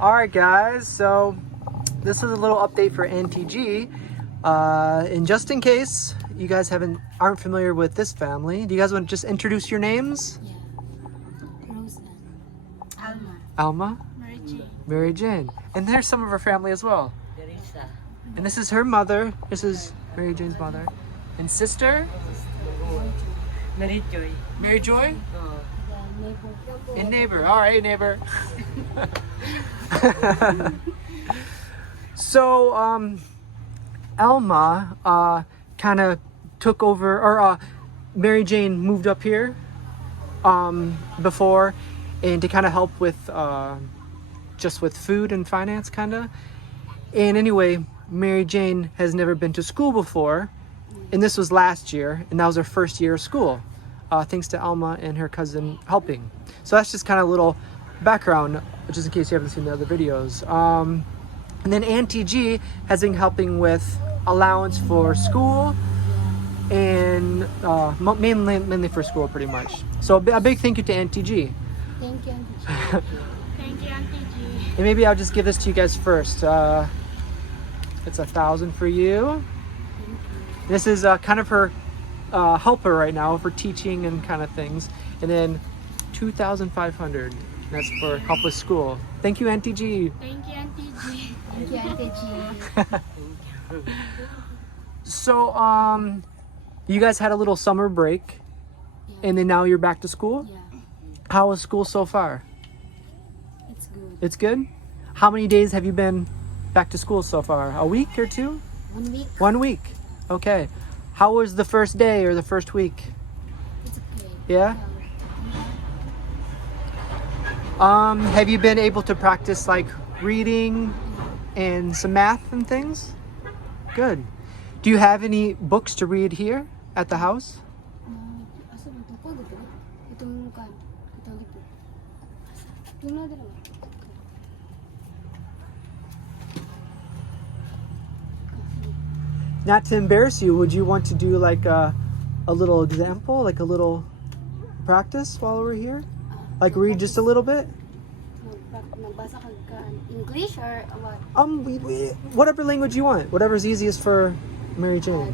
Alright guys, so this is a little update for NTG. And just in case you guys aren't familiar with this family, do you guys want to just introduce your names? Yeah. Rosa. Alma. Alma? Mary Jane. Mary Jane. And there's some of her family as well. Teresa. And this is her mother. This is Mary Jane's mother. And sister? Mary Joy. Mary Joy? Oh. And neighbor. Alright, neighbor. So, Alma kind of took over, or Mary Jane moved up here before, and to kind of help with just with food and finance kind of. And anyway, Mary Jane has never been to school before, and this was last year, and that was her first year of school, thanks to Alma and her cousin helping. So that's just kind of a little background, just in case you haven't seen the other videos. And then Auntie G has been helping with allowance for school, and mainly for school pretty much. So a big thank you to Auntie G. Thank you, Auntie G. Thank you, Auntie G. And maybe I'll just give this to you guys first. It's 1,000 for you. This is kind of her helper right now for teaching and kind of things. And then 2,500. That's for help with school. Thank you, Auntie G. Thank you, Auntie G. Thank you, Auntie G. So, you guys had a little summer break, Yeah. and then now you're back to school? Yeah. How was school so far? It's good. It's good? How many days have you been back to school so far? A week or two? 1 week. 1 week. Okay. How was the first day or the first week? It's okay. Yeah? Have you been able to practice like reading and some math and things? Good. Do you have any books to read here at the house? Asa ba ito? Pagod ba? Itong kan. Itong lipo. Ito na dalawa. Not to embarrass you, would you want to do like a little example, like a little practice while we're here? Like read just a little bit? Magbasa ka English or what? Whatever language you want, whatever's easiest for Mary Jane.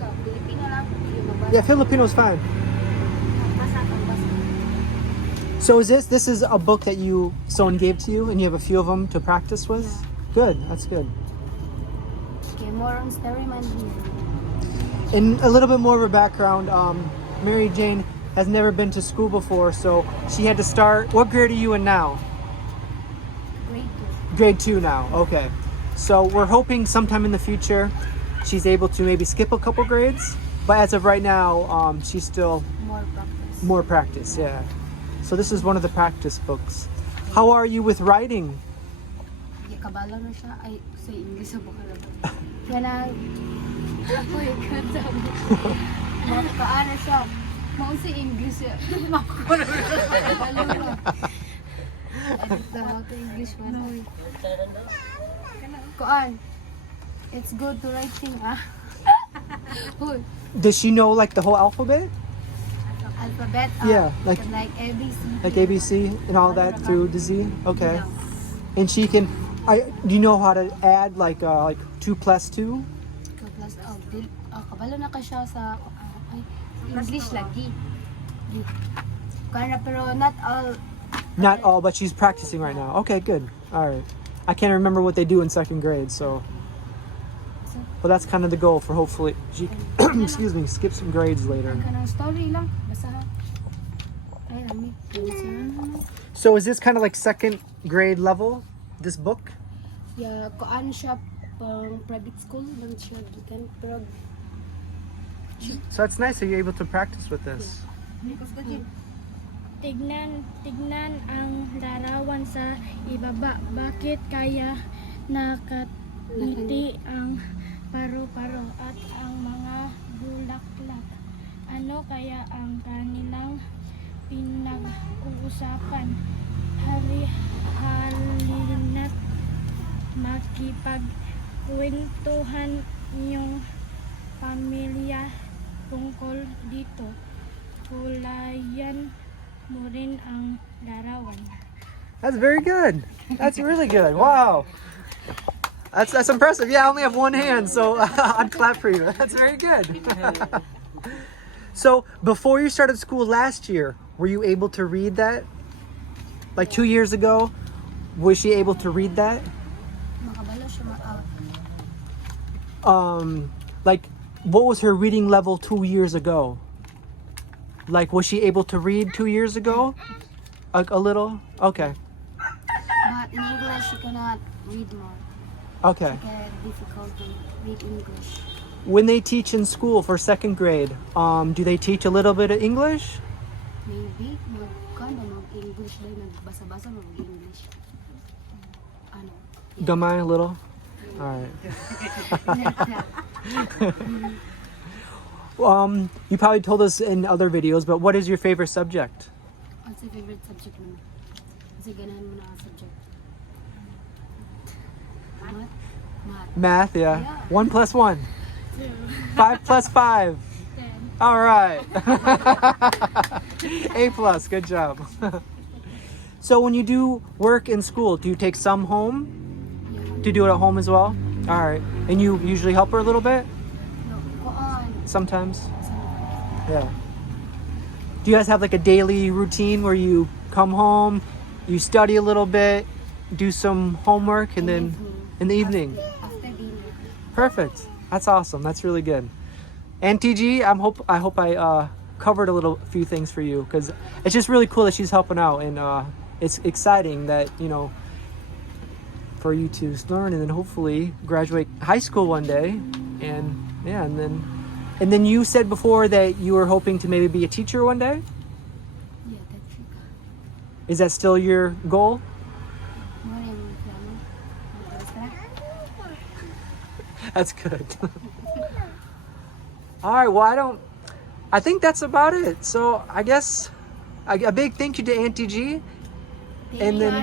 Ikaw, Filipino lang. Magbasa. Yeah, Filipino's fine. Magbasa. So this is a book that someone gave to you, and you have a few of them to practice with? Good, that's good. Okay, more on story man here. And a little bit more of a background, Mary Jane has never been to school before, so she had to start. What grade are you in now? Grade 2. Grade 2 now, okay. So we're hoping sometime in the future she's able to maybe skip a couple grades, but as of right now, she's still More practice. more practice, yeah. So this is one of the practice books. How are you with writing? Kabalo na siya. Ay, sa English sa bukala. Kaya na, ako ikat sa makakaan na siya. Maun sa English siya. Makakaan na siya. Kabalo na. Sa how to English man. Kuan. It's good to writing, ah. Hoy. Does she know like the whole alphabet? Alphabet. Yeah, like like ABC. Like ABC and all that through to Z? Okay. And she can, do you know how to add like 2 plus 2? Plus, kabalo na ka siya sa English lagi. Kaya pero not all. Not all, but she's practicing right now. Okay, good. All right. I can't remember what they do in 2nd grade, so. But that's kind of the goal for hopefully she, excuse me, skip some grades later. Kanang story lang. Basahan. Ay, lami. So is this kind of like 2nd grade level, this book? Yeah, kuan siya pang private school lang siya gikan pero So it's nice that you're able to practice with this. Tignan ang larawan sa ibaba. Bakit kaya nakangiti ang paru-paro at ang mga bulaklak? Ano kaya ang kanilang pinag-uusapan? Halina't makipagkwentuhan yung pamilya tungkol dito. Kulayan mo rin ang larawan. That's very good. That's really good. Wow. That's impressive. Yeah, I only have one hand, so I'd clap for you. That's very good. So before you started school last year, were you able to read that? Like 2 years ago, was she able to read that? Makabalo siya Like what was her reading level 2 years ago? Like was she able to read 2 years ago? A little? Okay. But in English, she cannot read more. Okay. It's difficult to read English. When they teach in school for second grade, do they teach a little bit of English? Maybe, mag-English din, nagbasa-basa mag-English. Ano? Gamay a little? All right. You probably told us in other videos, but what is your favorite subject? What's your favorite subject mo? Kasi ganahan mo na ang subject. Math? Math, yeah. Yeah. 1 plus 1. 2, 5 plus 5. 10. All right. A plus, good job. So when you do work in school, do you take some home? Yeah. Do you do it at home as well? All right. And you usually help her a little bit? No, koan. Sometimes? Sometimes. Yeah. Do you guys have like a daily routine where you come home, you study a little bit, do some homework, and then in the evening? After dinner. Perfect. That's awesome. That's really good. Auntie G, I hope I covered a few things for you because it's just really cool that she's helping out, and it's exciting that for you to learn and then hopefully graduate high school one day, and yeah, and then you said before that you were hoping to maybe be a teacher one day. Yeah, that's true. Is that still your goal? More yung plano. Basta. That's good. All right, well, I think that's about it. So I guess a big thank you to Auntie G. And then,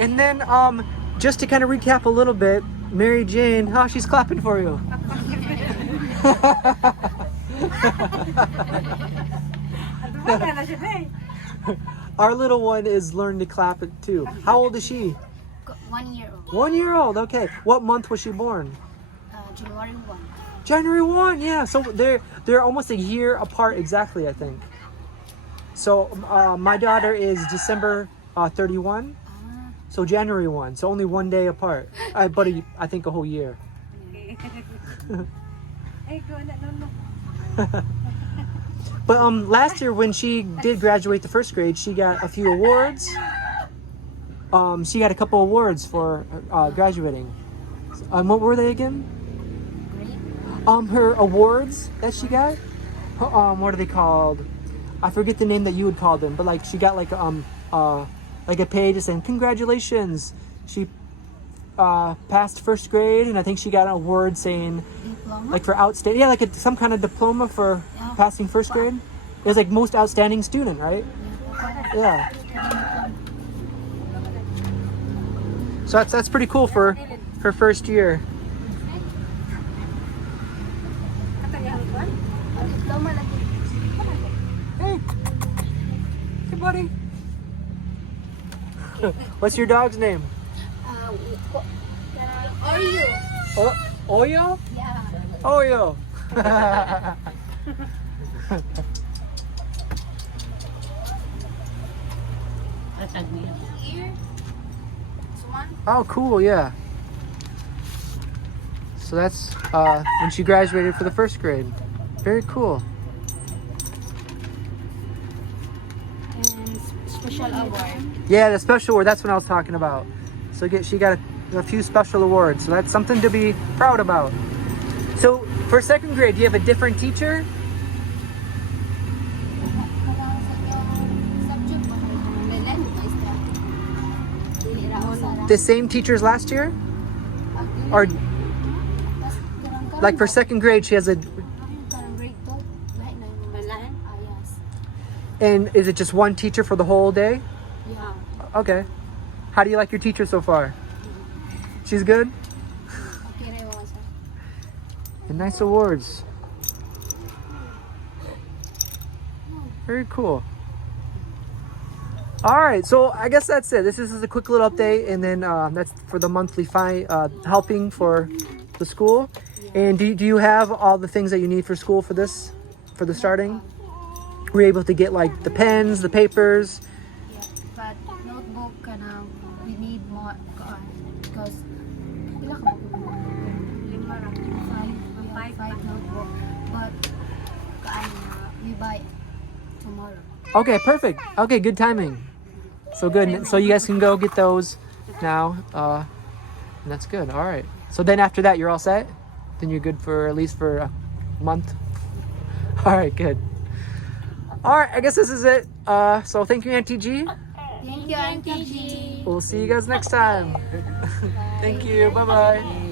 and then, just to kind of recap a little bit, Mary Jane, she's clapping for you. Our little one is learning to clap it too. How old is she? 1 year old. 1 year old. Okay. What month was she born? January 1. January 1. Yeah. So they're almost a year apart exactly, I think. So my daughter is December 31. So January 1. So only 1 day apart. But I think a whole year. But last year when she did graduate the first grade, she got a few awards. She got a couple awards for graduating. What were they again? Great. Her awards that she got. What are they called? I forget the name that you would call them, but like she got like a page saying congratulations. She passed first grade, and I think she got an award saying Diploma. like for outstanding. Yeah, like some kind of diploma for passing first grade. It was like most outstanding student, right? Yeah. So that's pretty cool for her first year. Diploma lagi. Hey, hey, buddy. What's your dog's name? Are you? Oyo? Yeah. Oyo. Here. This one. Oh, cool, yeah. So that's when she graduated for the first grade. Very cool. And special award. Yeah, the special award, that's what I was talking about. So she got a few special awards. So that's something to be proud about. So for second grade, do you have a different teacher? The same teachers last year? Or like for second grade, she has a... And is it just one teacher for the whole day? Yeah. Okay. How do you like your teacher so far? She's good? Okay, And nice awards. Very cool. All right, so I guess that's it. This is a quick little update, and then that's for the monthly helping for the school. And do you have all the things that you need for school for this, for the starting? Were you able to get like the pens, the papers? Yeah, but notebook we need more because pila ka ba ko? Lima ra. Five notebook, but we buy tomorrow. Okay, perfect. Okay, good timing. So good. So you guys can go get those now. And that's good. All right. So then after that, you're all set? Then you're good for at least for a month? All right, good. All right, I guess this is it. So thank you, Auntie G. Thank you, Auntie G. We'll see you guys next time. Thank you. Bye-bye.